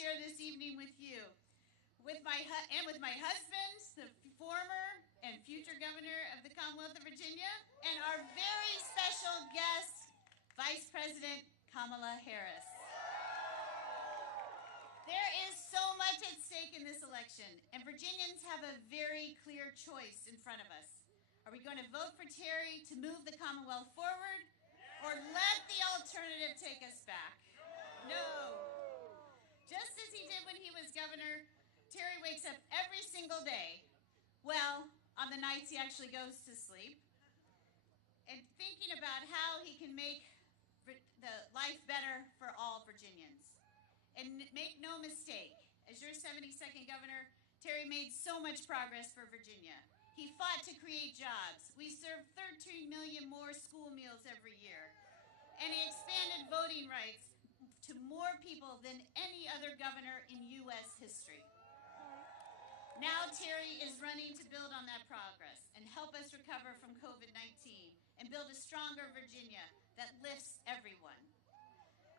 share this evening with you. With my husband, the former and future governor of the Commonwealth of Virginia, and our very special guest, Vice President Kamala Harris. There is so much at stake in this election, and Virginians have a very clear choice in front of us. Are we going to vote for Terry to move the Commonwealth forward, or let the alternative take us back? No. Just as he did when he was governor, Terry wakes up every single day, well, on the nights he actually goes to sleep, and thinking about how he can make the life better for all Virginians. And make no mistake, as your 72nd governor, Terry made so much progress for Virginia. He fought to create jobs. We serve 13 million more school meals every year. And he expanded voting rights to more people than any other governor in U.S. history. Now Terry is running to build on that progress and help us recover from COVID-19 and build a stronger Virginia that lifts everyone.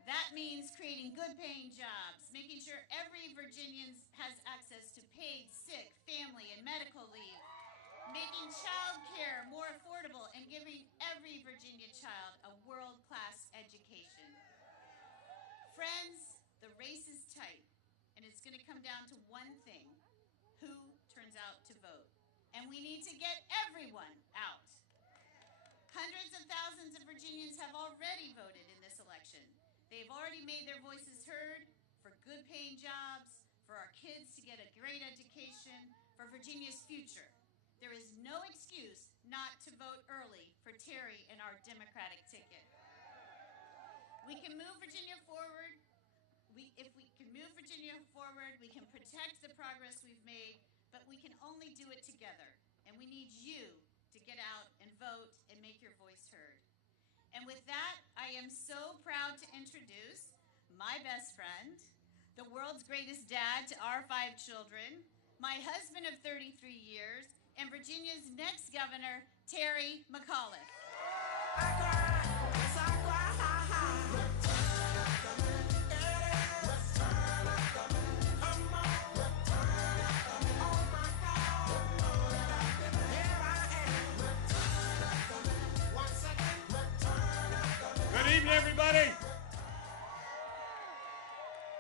That means creating good-paying jobs, making sure every Virginian has access to paid sick, family, and medical leave, making child care more affordable, and giving every Virginia child a world-class education. Friends, the race is tight, and it's going to come down to one thing: who turns out to vote. And we need to get everyone out. Hundreds of thousands of Virginians have already voted in this election. They've already made their voices heard for good-paying jobs, for our kids to get a great education, for Virginia's future. There is no excuse not to vote early for Terry and our Democratic ticket. We can move Virginia forward. If we can move Virginia forward, we can protect the progress we've made, but we can only do it together. And we need you to get out and vote and make your voice heard. And with that, I am so proud to introduce my best friend, the world's greatest dad to our 5 children, my husband of 33 years, and Virginia's next governor, Terry McAuliffe. Good evening, everybody.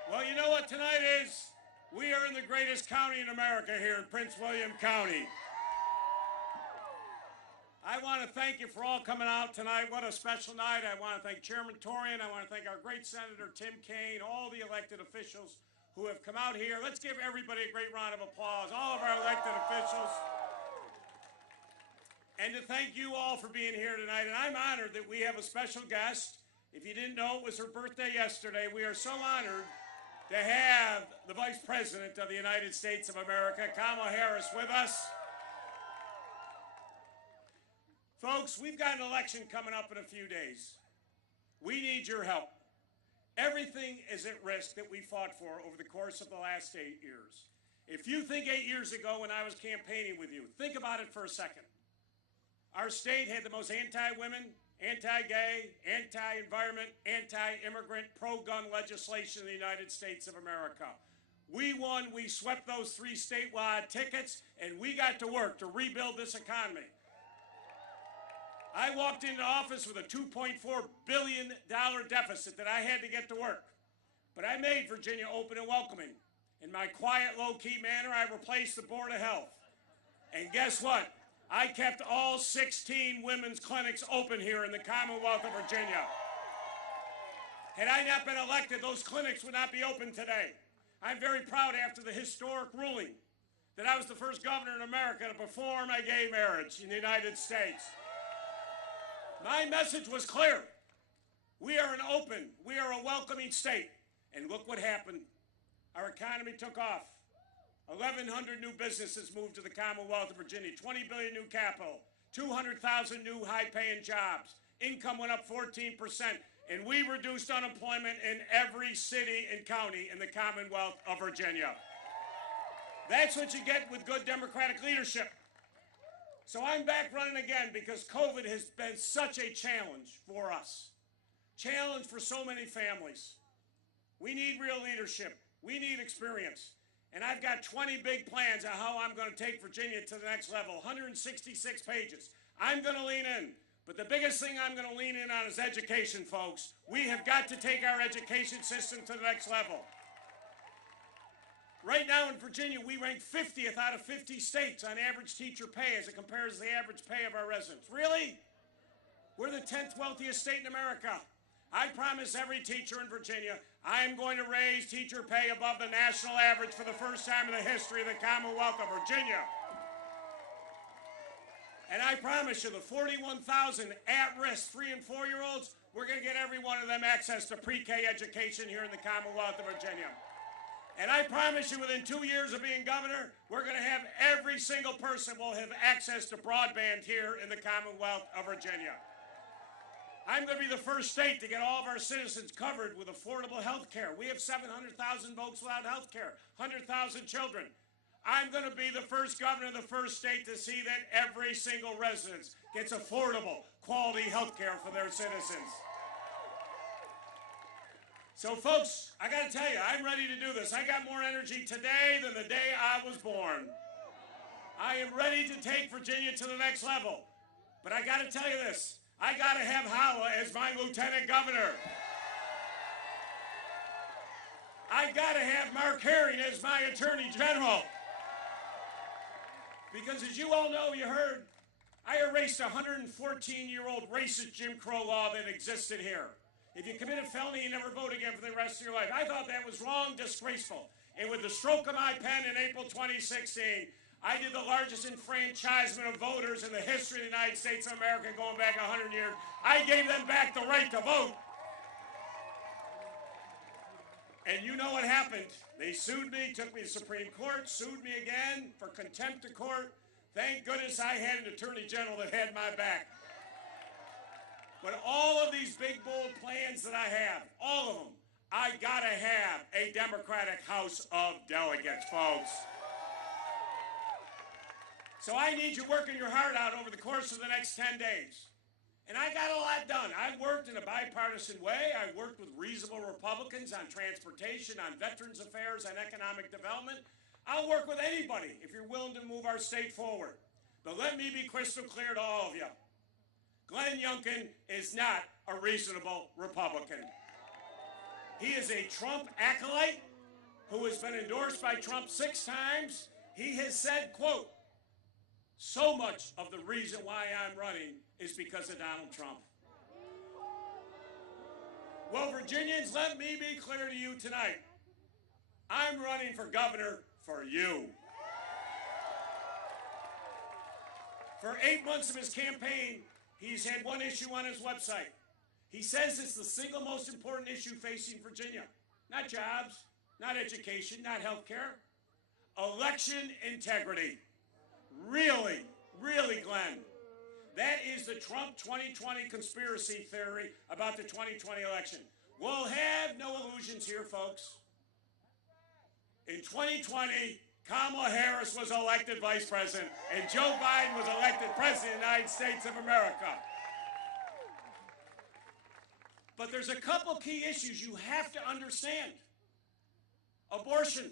Well, you know what tonight is? We are in the greatest county in America here in Prince William County. I want to thank you for all coming out tonight. What a special night. I want to thank Chairman Torian. I want to thank our great Senator Tim Kaine, all the elected officials who have come out here. Let's give everybody a great round of applause, all of our elected officials. And to thank you all for being here tonight. And I'm honored that we have a special guest. If you didn't know, it was her birthday yesterday. We are so honored to have the Vice President of the United States of America, Kamala Harris, with us. Folks, we've got an election coming up in a few days. We need your help. Everything is at risk that we fought for over the course of the last 8 years. If you think 8 years ago when I was campaigning with you, think about it for a second. Our state had the most anti-women, anti-gay, anti-environment, anti-immigrant, pro-gun legislation in the United States of America. We won, we swept those 3 statewide tickets, and we got to work to rebuild this economy. I walked into office with a $2.4 billion deficit that I had to get to work. But I made Virginia open and welcoming. In my quiet, low-key manner, I replaced the Board of Health. And guess what? I kept all 16 women's clinics open here in the Commonwealth of Virginia. Had I not been elected, those clinics would not be open today. I'm very proud after the historic ruling that I was the first governor in America to perform a gay marriage in the United States. My message was clear. We are an open, we are a welcoming state. And look what happened. Our economy took off. 1,100 new businesses moved to the Commonwealth of Virginia, 20 billion new capital, 200,000 new high-paying jobs. Income went up 14%, and we reduced unemployment in every city and county in the Commonwealth of Virginia. That's what you get with good Democratic leadership. So I'm back running again because COVID has been such a challenge for us. Challenge for so many families. We need real leadership. We need experience. And I've got 20 big plans on how I'm going to take Virginia to the next level, 166 pages. I'm going to lean in. But the biggest thing I'm going to lean in on is education, folks. We have got to take our education system to the next level. Right now in Virginia, we rank 50th out of 50 states on average teacher pay as it compares to the average pay of our residents. Really? We're the 10th wealthiest state in America. I promise every teacher in Virginia, I am going to raise teacher pay above the national average for the first time in the history of the Commonwealth of Virginia. And I promise you, the 41,000 at-risk 3- and 4-year-olds, we're going to get every one of them access to pre-K education here in the Commonwealth of Virginia. And I promise you, within 2 years of being governor, we're going to have every single person will have access to broadband here in the Commonwealth of Virginia. I'm going to be the first state to get all of our citizens covered with affordable health care. We have 700,000 folks without health care, 100,000 children. I'm going to be the first governor of the first state to see that every single resident gets affordable, quality health care for their citizens. So, folks, I got to tell you, I'm ready to do this. I got more energy today than the day I was born. I am ready to take Virginia to the next level. But I got to tell you this. I got to have Hala as my lieutenant governor. I got to have Mark Herring as my attorney general. Because as you all know, you heard, I erased a 114-year-old racist Jim Crow law that existed here. If you commit a felony, you never vote again for the rest of your life. I thought that was wrong, disgraceful. And with the stroke of my pen in April 2016, I did the largest enfranchisement of voters in the history of the United States of America going back 100 years. I gave them back the right to vote. And you know what happened. They sued me, took me to the Supreme Court, sued me again for contempt of court. Thank goodness I had an attorney general that had my back. But all of these big, bold plans that I have, all of them, I gotta have a Democratic House of Delegates, folks. So I need you working your heart out over the course of the next 10 days. And I got a lot done. I worked in a bipartisan way. I worked with reasonable Republicans on transportation, on veterans affairs, on economic development. I'll work with anybody if you're willing to move our state forward. But let me be crystal clear to all of you. Glenn Youngkin is not a reasonable Republican. He is a Trump acolyte who has been endorsed by Trump 6 times. He has said, quote, so much of the reason why I'm running is because of Donald Trump. Well, Virginians, let me be clear to you tonight. I'm running for governor for you. For 8 months of his campaign, he's had one issue on his website. He says it's the single most important issue facing Virginia. Not jobs, not education, not health care. Election integrity. Really, really, Glenn. That is the Trump 2020 conspiracy theory about the 2020 election. We'll have no illusions here, folks. In 2020, Kamala Harris was elected vice president, and Joe Biden was elected president of the United States of America. But there's a couple key issues you have to understand. Abortion.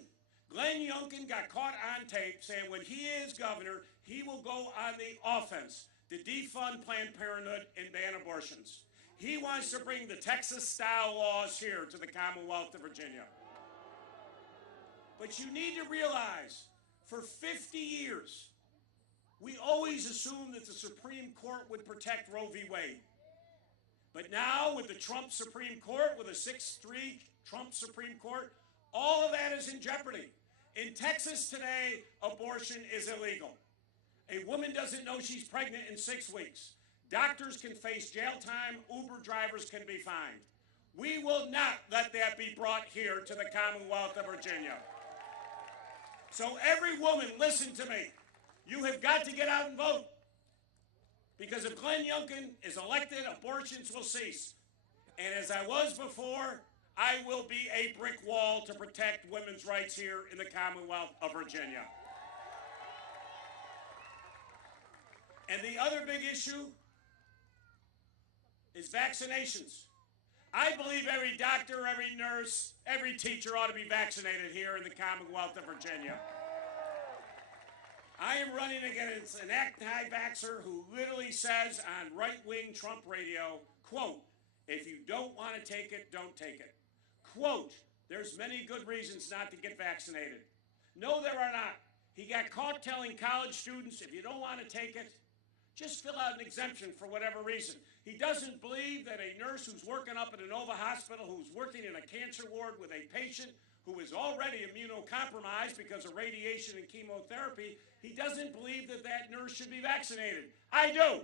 Glenn Youngkin got caught on tape saying when he is governor, he will go on the offense to defund Planned Parenthood and ban abortions. He wants to bring the Texas-style laws here to the Commonwealth of Virginia. But you need to realize, for 50 years, we always assumed that the Supreme Court would protect Roe v. Wade. But now, with the Trump Supreme Court, with a 6-3 Trump Supreme Court, all of that is in jeopardy. In Texas today, abortion is illegal. A woman doesn't know she's pregnant in 6 weeks. Doctors can face jail time. Uber drivers can be fined. We will not let that be brought here to the Commonwealth of Virginia. So every woman, listen to me. You have got to get out and vote. Because if Glenn Youngkin is elected, abortions will cease. And as I was before, I will be a brick wall to protect women's rights here in the Commonwealth of Virginia. And the other big issue is vaccinations. I believe every doctor, every nurse, every teacher ought to be vaccinated here in the Commonwealth of Virginia. I am running against an anti-vaxxer who literally says on right-wing Trump radio, quote, if you don't want to take it, don't take it. Quote, there's many good reasons not to get vaccinated. No, there are not. He got caught telling college students, if you don't want to take it, just fill out an exemption for whatever reason. He doesn't believe that a nurse who's working up at a Nova hospital, who's working in a cancer ward with a patient who is already immunocompromised because of radiation and chemotherapy, he doesn't believe that that nurse should be vaccinated. I do.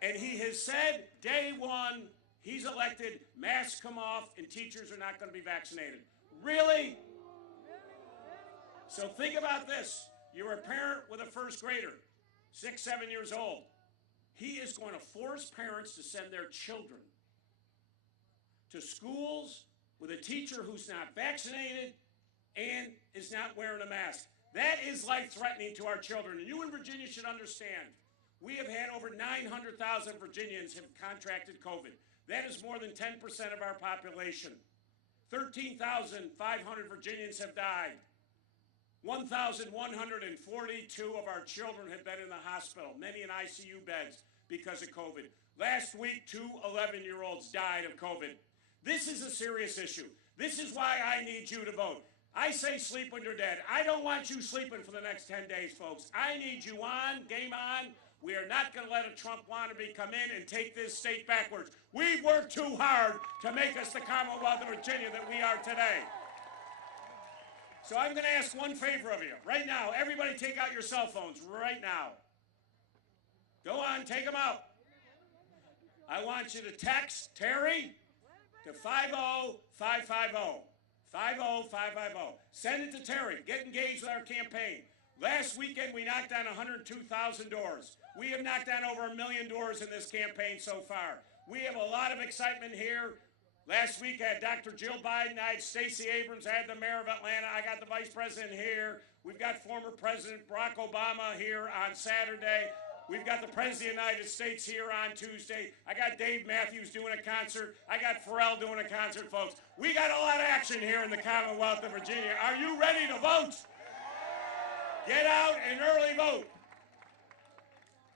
And he has said, day one, he's elected, masks come off, and teachers are not going to be vaccinated. Really? So think about this. You're a parent with a first grader, 6, 7 years old. He is going to force parents to send their children to schools with a teacher who's not vaccinated and is not wearing a mask. That is life-threatening to our children. And you in Virginia should understand, we have had over 900,000 Virginians have contracted COVID. That is more than 10% of our population. 13,500 Virginians have died. 1,142 of our children have been in the hospital, many in ICU beds because of COVID. Last week, 2 11-year-olds died of COVID. This is a serious issue. This is why I need you to vote. I say sleep when you're dead. I don't want you sleeping for the next 10 days, folks. I need you on, game on. We are not going to let a Trump wannabe come in and take this state backwards. We've worked too hard to make us the Commonwealth of Virginia that we are today. So I'm going to ask one favor of you. Right now, everybody take out your cell phones right now. Go on, take them out. I want you to text Terry to 50550. 50550. Send it to Terry. Get engaged with our campaign. Last weekend, we knocked on 102,000 doors. We have knocked on over 1 million doors in this campaign so far. We have a lot of excitement here. Last week, I had Dr. Jill Biden, I had Stacey Abrams, I had the mayor of Atlanta, I got the vice president here. We've got former President Barack Obama here on Saturday. We've got the President of the United States here on Tuesday. I got Dave Matthews doing a concert. I got Pharrell doing a concert, folks. We got a lot of action here in the Commonwealth of Virginia. Are you ready to vote? Get out and early vote.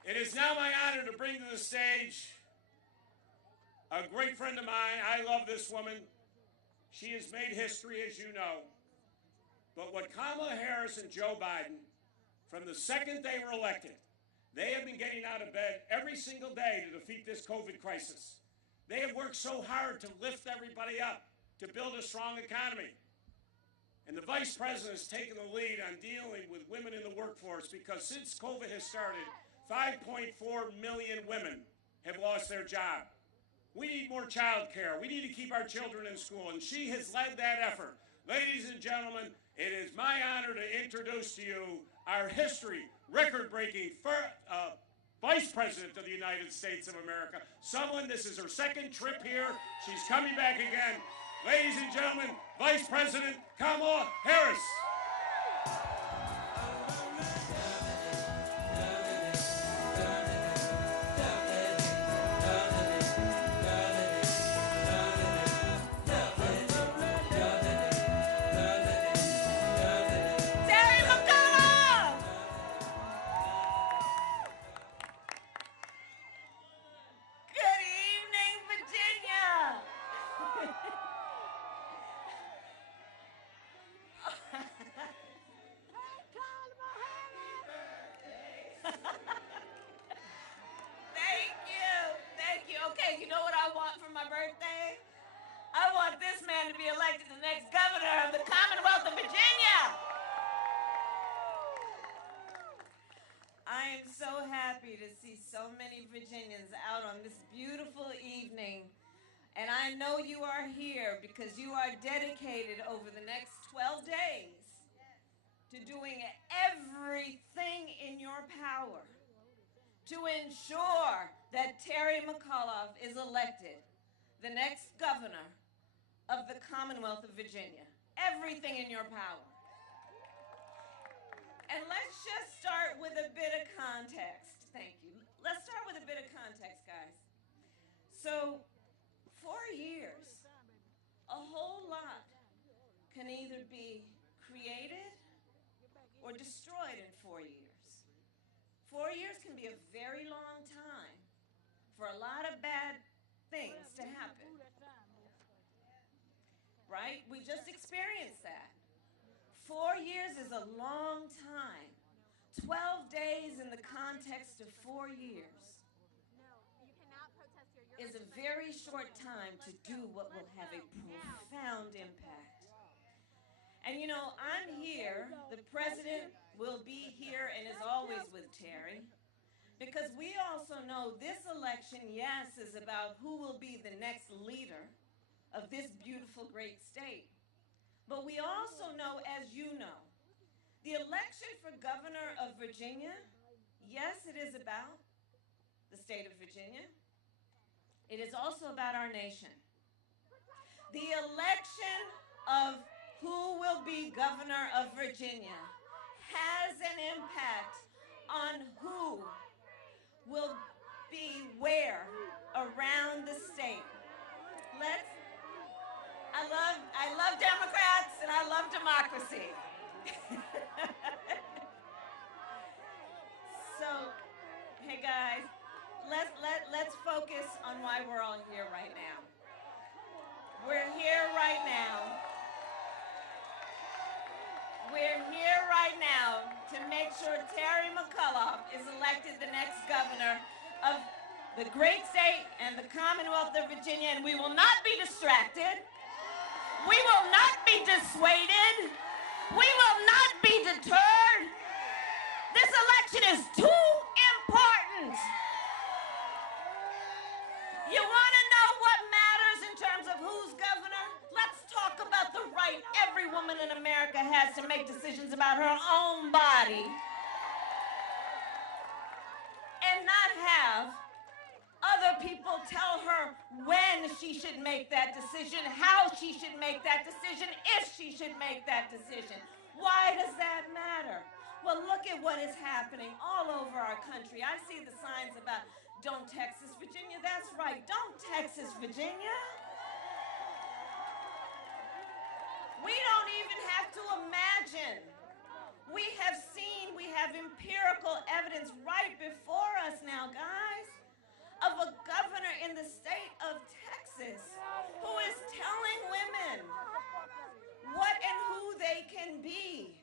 It is now my honor to bring to the stage a great friend of mine. I love this woman. She has made history, as you know. But what Kamala Harris and Joe Biden, from the second they were elected, they have been getting out of bed every single day to defeat this COVID crisis. They have worked so hard to lift everybody up, to build a strong economy. And the vice president has taken the lead on dealing with women in the workforce because since COVID has started, 5.4 million women have lost their job. We need more child care. We need to keep our children in school, and she has led that effort. Ladies and gentlemen, it is my honor to introduce to you our history, record-breaking Vice President of the United States of America. Someone, this is her second trip here. She's coming back again. Ladies and gentlemen, Vice President Kamala Harris. To be elected the next governor of the Commonwealth of Virginia. I am so happy to see so many Virginians out on this beautiful evening. And I know you are here because you are dedicated over the next 12 days to doing everything in your power to ensure that Terry McAuliffe is elected the next governor of the Commonwealth of Virginia. Everything in your power. And let's just start with a bit of context. Thank you. Let's start with a bit of context, guys. So 4 years, a whole lot can either be created or destroyed in 4 years. 4 years can be a very long time for a lot of bad things to happen. Right? We just experienced that. 4 years is a long time. 12 days in the context of 4 years is a very short time to do what will have a profound impact. And you know, I'm here, the president will be here and is always with Terry, because we also know this election, yes, is about who will be the next leader of this beautiful, great state. But we also know, as you know, the election for governor of Virginia, yes, it is about the state of Virginia. It is also about our nation. The election of who will be governor of Virginia has an impact on who will be where around the state. I love Democrats and I love democracy. So, hey guys, let's focus on why we're all here right now. We're here right now. We're here right now to make sure Terry McAuliffe is elected the next governor of the great state and the Commonwealth of Virginia, and we will not be distracted. We will not be dissuaded. We will not be deterred. This election is too important. You want to know what matters in terms of who's governor? Let's talk about the right every woman in America has to make decisions about her own body and not have other people tell her when she should make that decision, how she should make that decision, if she should make that decision. Why does that matter? Well, look at what is happening all over our country. I see the signs about don't Texas, Virginia. That's right, don't Texas, Virginia. We don't even have to imagine. We have seen, we have empirical evidence right before us now, guys, of a governor in the state of Texas who is telling women what and who they can be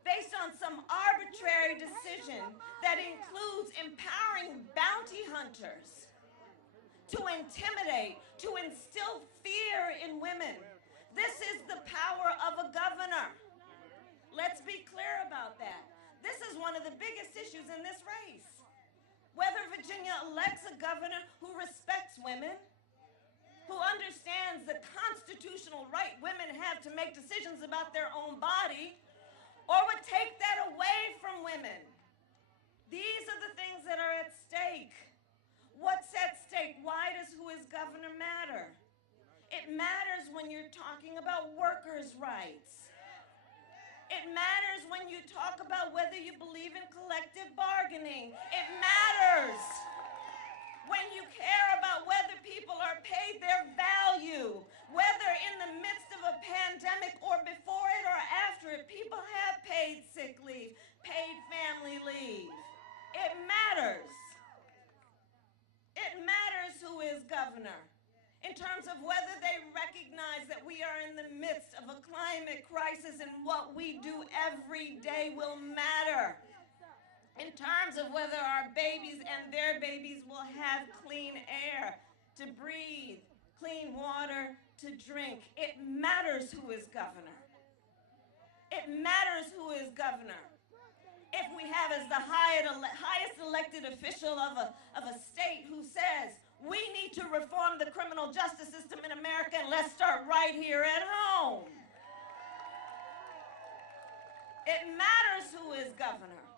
based on some arbitrary decision that includes empowering bounty hunters to intimidate, to instill fear in women. This is the power of a governor. Let's be clear about that. This is one of the biggest issues in this race. Whether Virginia elects a governor who respects women, who understands the constitutional right women have to make decisions about their own body, or would take that away from women. These are the things that are at stake. What's at stake? Why does who is governor matter? It matters when you're talking about workers' rights. It matters when you talk about whether you believe in collective bargaining. It matters when you care about whether people are paid their value, whether in the midst of a pandemic or before it or after it, people have paid sick leave, paid family leave. It matters. It matters who is governor in terms of whether they recognize that we are in the midst of a climate crisis and what we do every day will matter. In terms of whether our babies and their babies will have clean air to breathe, clean water to drink. It matters who is governor. It matters who is governor. If we have as the highest elected official of a state who says, we need to reform the criminal justice system in America, and let's start right here at home. It matters who is governor,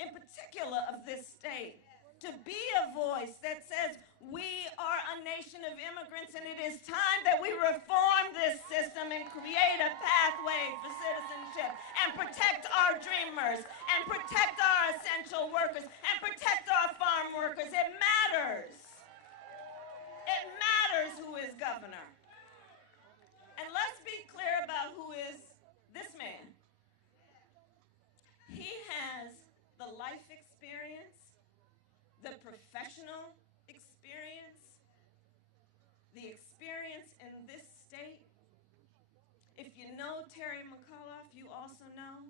in particular of this state, to be a voice that says we are a nation of immigrants and it is time that we reform this system and create a pathway for citizenship and protect our dreamers and protect our essential workers and protect our farm workers. It matters. It matters who is governor. And let's be clear about who is this man. He has the life experience, the professional experience, the experience in this state. If you know Terry McAuliffe, you also know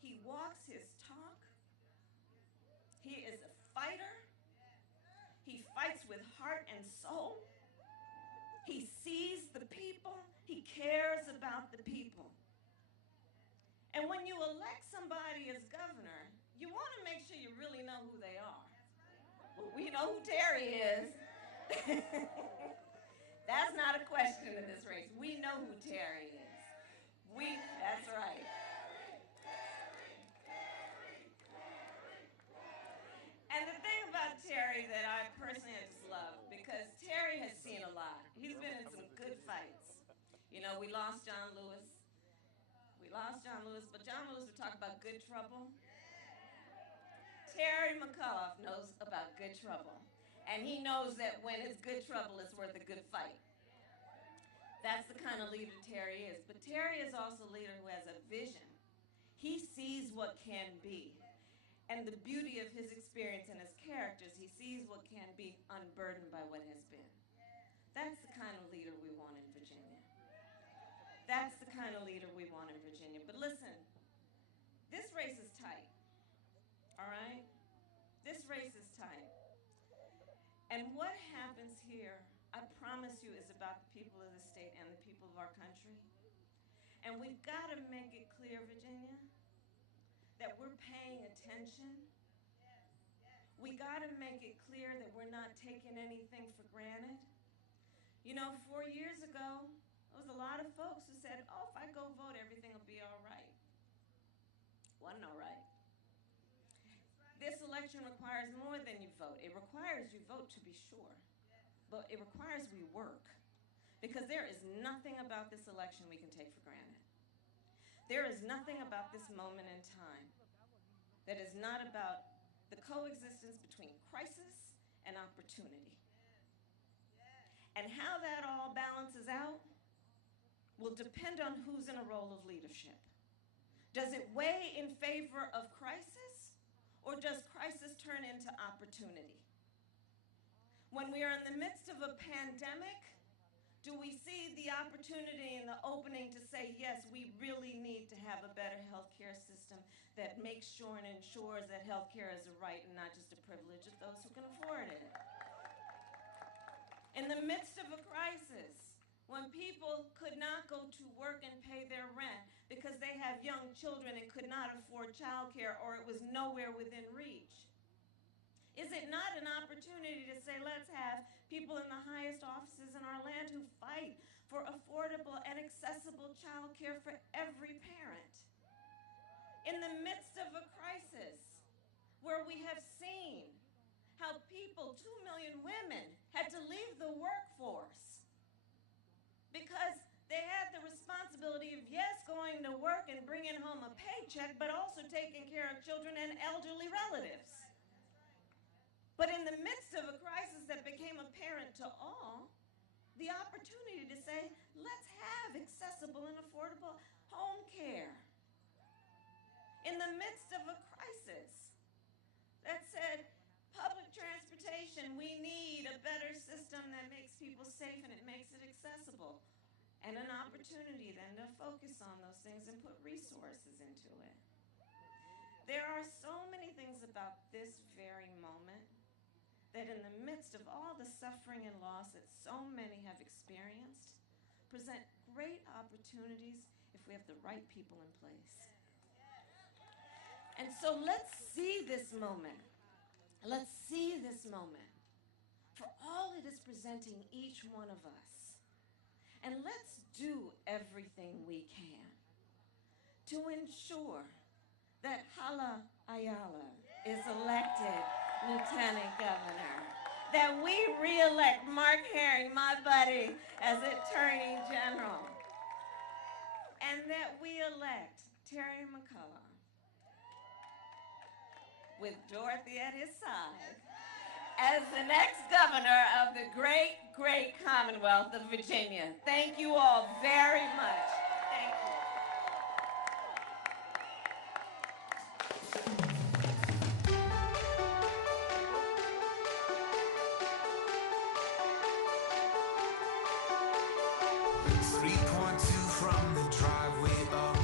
he walks his talk. He is a fighter. He fights with heart and soul. He sees the people. He cares about the people. And when you elect somebody as governor, you want to make sure you really know who they are. Well, we know who Terry is. That's not a question in this race. We know who Terry is. That's right. And the thing about Terry that I personally just love, because Terry has seen a lot. He's been in some good fights. You know, we lost John Lewis. But John Lewis would talk about good trouble. Terry McAuliffe knows about good trouble. And he knows that when it's good trouble, it's worth a good fight. That's the kind of leader Terry is. But Terry is also a leader who has a vision. He sees what can be. And the beauty of his experience and his characters, he sees what can be unburdened by what has been. That's the kind of leader we want in Virginia. That's the kind of leader we want in Virginia. But listen, this race is tight, all right? This race is tight. And what happens here, I promise you, is about the people of the state and the people of our country. And we've got to make it clear, Virginia, that we're paying attention. We got to make it clear that we're not taking anything for granted. You know, 4 years ago, there was a lot of folks who said, oh, if I go vote, everything will be all right. Wasn't all right. This election requires more than you vote. It requires you vote, to be sure. But it requires we work. Because there is nothing about this election we can take for granted. There is nothing about this moment in time that is not about the coexistence between crisis and opportunity. And how that all balances out will depend on who's in a role of leadership. Does it weigh in favor of crisis, or does crisis turn into opportunity? When we are in the midst of a pandemic, do we see the opportunity and the opening to say, yes, we really need to have a better healthcare system that makes sure and ensures that healthcare is a right and not just a privilege of those who can afford it? In the midst of a crisis, when people could not go to work and pay their rent because they have young children and could not afford childcare or it was nowhere within reach, is it not an opportunity to say, let's have people in the highest offices in our land who fight for affordable and accessible childcare for every parent? In the midst of a crisis where we have seen how people, 2 million women, had to leave the workforce because they had the responsibility of, yes, going to work and bringing home a paycheck, but also taking care of children and elderly relatives. But in the midst of a crisis that became apparent to all, the opportunity to say, let's have accessible and affordable home care. In the midst of a crisis that said, public transportation, we need a better system that makes people safe and it makes it accessible. And an opportunity then to focus on those things and put resources into it. There are so many things about this very moment that in the midst of all the suffering and loss that so many have experienced, present great opportunities if we have the right people in place. And so let's see this moment. Let's see this moment for all it is presenting each one of us. And let's do everything we can to ensure that Hala Ayala is elected Lieutenant Governor, that we re-elect Mark Herring, my buddy, as Attorney General, and that we elect Terry McAuliffe with Dorothy at his side as the next governor of the great, great Commonwealth of Virginia. Thank you all very much. Thank you. 3.2 from the driveway up